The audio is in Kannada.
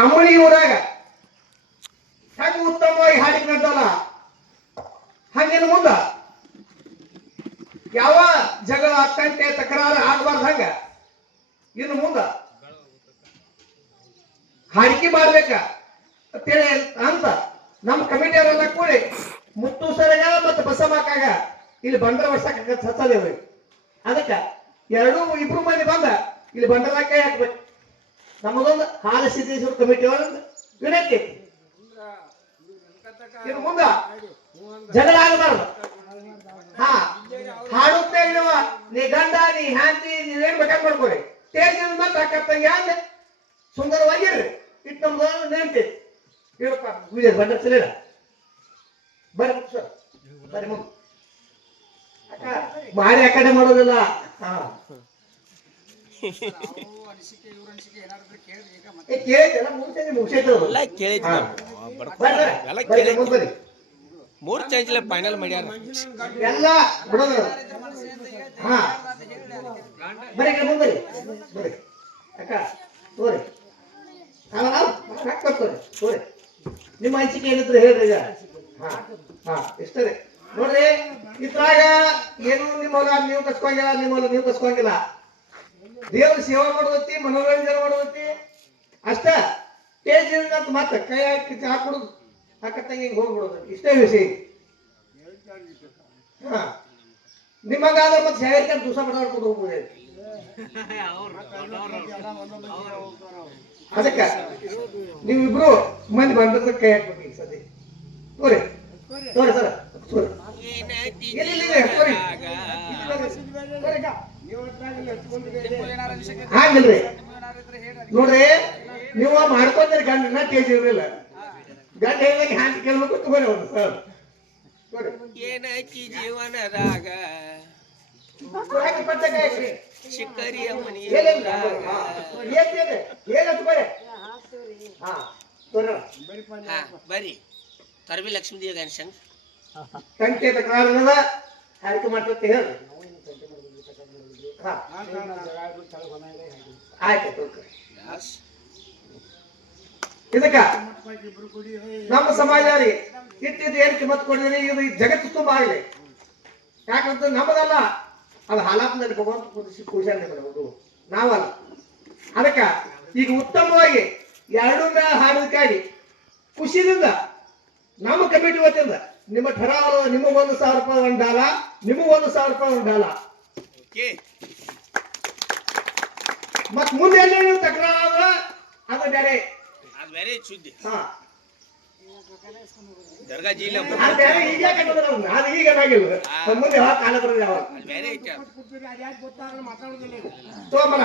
ಅಮ್ಮನಿ ಊರಾಗ ಹೆಂಗ ಉತ್ತಮವಾಗಿ ಹಾಡಿಗೆ ನಡ್ದಲ್ಲ ಹಂಗೇನು ಮುಂದ ಯಾವ ಜಗಳ ತಂಟೆ ತಕರಾರು ಆಗಬಾರ್ದು ಹಂಗ ಇನ್ನು ಮುಂದ ಹಾಡಿಕೆ ಮಾಡ್ಬೇಕ ಅಂತೇಳಿ ಅಂತ ನಮ್ಮ ಕಮಿಟಿಯವರೆಲ್ಲ ಕೂಡಿ ಮುತ್ತು ಸರಗ ಮತ್ತು ಬಸಮ್ಮಕ್ಕಾಗ ಇಲ್ಲಿ ಬಂಡರ ವರ್ಷಕ್ಕೆ ಹಚ್ಚದೇವ್ರಿ ಅದಕ್ಕೆ ಇಬ್ರು ಮಂದಿ ಬಂದ ಇಲ್ಲಿ ಬಂಡರ ಕೈ ಹಾಕ್ಬೇಕು ನಮ್ಮದೊಂದು ಹಾಲ ಸಿದ್ದೇಶ್ವರ ಕಮಿಟಿ ಅವರೊಂದು ವಿನಂತಿ ಇನ್ನು ಮುಂದ ಜಗಳ ಆಗಬಾರ್ದು ಹಾ ಹಾಡುತ್ತೆ ನೀ ಗಂಡ ನೀ ಹ್ಯಾಂತಿ ನೀವೇನ್ ಬೇಕಾದ್ ಮಾಡ್ಕೊರಿ ಸ್ಟೇಜ್ ಮತ್ತೆ ಹಾಕತ್ತಂಗೆ ಹ್ಯಾಂಗ ಸುಂದರವಾಗಿರ್ರಿ ಇಟ್ಟು ನಮ್ದು ನೆನಪಿ ಹೇಳಪ್ಪ ವಿಜಯ್ ಬಂಡ ಸರಿಡ ಬರ್ರಿ ಸರ್ ಬರ್ರಿ ಮುಂದೆ ಅಕ್ಕ ಭಾರಿ ಆ ಕಡೆ ಮಾಡೋದಿಲ್ಲ ಹಾ ಕೇಳಿದ್ದೆಲ್ಲ ಮುಗಿಸೈತೆ ಮೂರ್ ಚೇಂಜ್ ಫೈನಲ್ ಮಾಡ್ಯಾರ ಎಲ್ಲ ಬಿಡೋದು ಹಾ ಬರೀ ಮುಂದೆ ಬರ್ರಿ ಅಕ್ಕ ತೋರಿ ತೋರಿ ನಿಮ್ಮ ಹಂಚಿಕೆ ಏನಿದ್ರು ಹೇಳ್ರಿ ಈಗ ಹಾ ಹಾ ಇಷ್ಟೇ ನೋಡ್ರಿ ಇದ್ರಾಗ ಏನು ನಿಮ್ಮಲ್ಲ ನೀವು ಕಸ್ಕೊಂಗಿಲ್ಲ ನಿಮ್ಮಲ್ಲ ನೀವು ಕಸ್ಕೊಂಗಿಲ್ಲ ದೇವ್ರ ಸೇವಾ ಮಾಡೋದೈತಿ ಮನೋರಂಜನೆ ಮಾಡೋದೈತಿ ಅಷ್ಟ ಸ್ಟೇಜ್ ಅಂತ ಮತ್ತೆ ಕೈ ಹಾಕಿ ಹಾಕೊಡುದು ಹಾಕತ್ತಂಗೆ ಹಿಂಗೆ ಹೋಗ್ಬಿಡೋದು ಇಷ್ಟೇ ವಿಷಯ ಹಾ ನಿಮಗಾದ್ರೆ ಮತ್ತೆ ಶಾಯರ್ಕ ದಿವಸ ಬಡಾಡ್ಕೊಂಡು ಹೋಗ್ಬೋದು ಅದಕ್ಕೆ ನೀವಿಬ್ರು ಮಂದಿ ಬಂದ್ರೆ ಕೈ ಹಾಕ್ಬೇಕು ಈಗ ಸದ್ಯ ತೋರಿ ತೋರಿ ಸರ ತೋರಿ ಹಾಗಿಲ್ರಿ ನೋಡ್ರಿ ನೀವು ಮಾಡ್ಕೊಂಡ್ರಿ ಗಂಡನ ಟೇಜ್ ಇರಲಿಲ್ಲ ಗಂಡ ಹೇಳಿದಾಗ ಹ್ಯಾಂಡ್ ಕೇಳ್ಬೇಕು ತಗೋರಿ ಅವನು ಸರ್ ಏನೈತಿ ಜೀವನದಾಗ ಶಿಕ್ಕರಿಯ ಮನಿ ಬರ್ರಿ ತರಬಿ ಲಕ್ಷ್ಮೀದೇವಿ ಗಣೇಶನ್ ಕಂಟೆ ತಕರಾರದ ಹಾರಿಕೆ ಮಾಡ್ತಂತ ಹೇಳ್ರಿ ಆಯ್ತು ಇದಕ್ಕ ನಮ್ಮ ಸಮಾಜ ರೀ ಇಟ್ಟಿದ್ದು ಏನ್ ಕಿಮ್ಮತ್ ಕೊಡಿದ್ರಿ ಇದು ಜಗತ್ತು ತುಂಬಾ ಆಗಲಿ ಯಾಕಂತ ನಮ್ಮದಲ್ಲ ಅದು ಹಾಲಾತ್ನಲ್ಲಿ ಭಗವಂತ ಪೂಜಾನೆ ಮಾಡೋದು ನಾವಲ್ಲ ಅದಕ್ಕ ಈಗ ಉತ್ತಮವಾಗಿ ಎರಡು ಹಾಡೋದಕ್ಕಾಗಿ ಖುಷಿದಿಂದ ನಮ್ಮ ಕಮಿಟಿ ವತಿಯಿಂದ ನಿಮ್ಮ ಠರಾವ ನಿಮಗ 1,000 ರೂಪಾಯಿ ಒಂದಾಲ ನಿಮಗ 1,000 ರೂಪಾಯಿ ಒಂದಾಲ ಮತ್ ಮುಂದೆ ಎಲ್ಲೇನು ತಕರಾರ ಅದು ಬೇರೆ ಬೇರೆ ಸುದ್ದಿ ಹಾ ದರ್ಗಾ ಜಿಲ್ಲ ಈಗ ಅದು ಈಗ ಏನಾಗಿಲ್ಲ ಮುಂದೆ ಯಾವ ಕಾಲ ಬರೋದು ಯಾವ ಬೇರೆ ತೋಮರ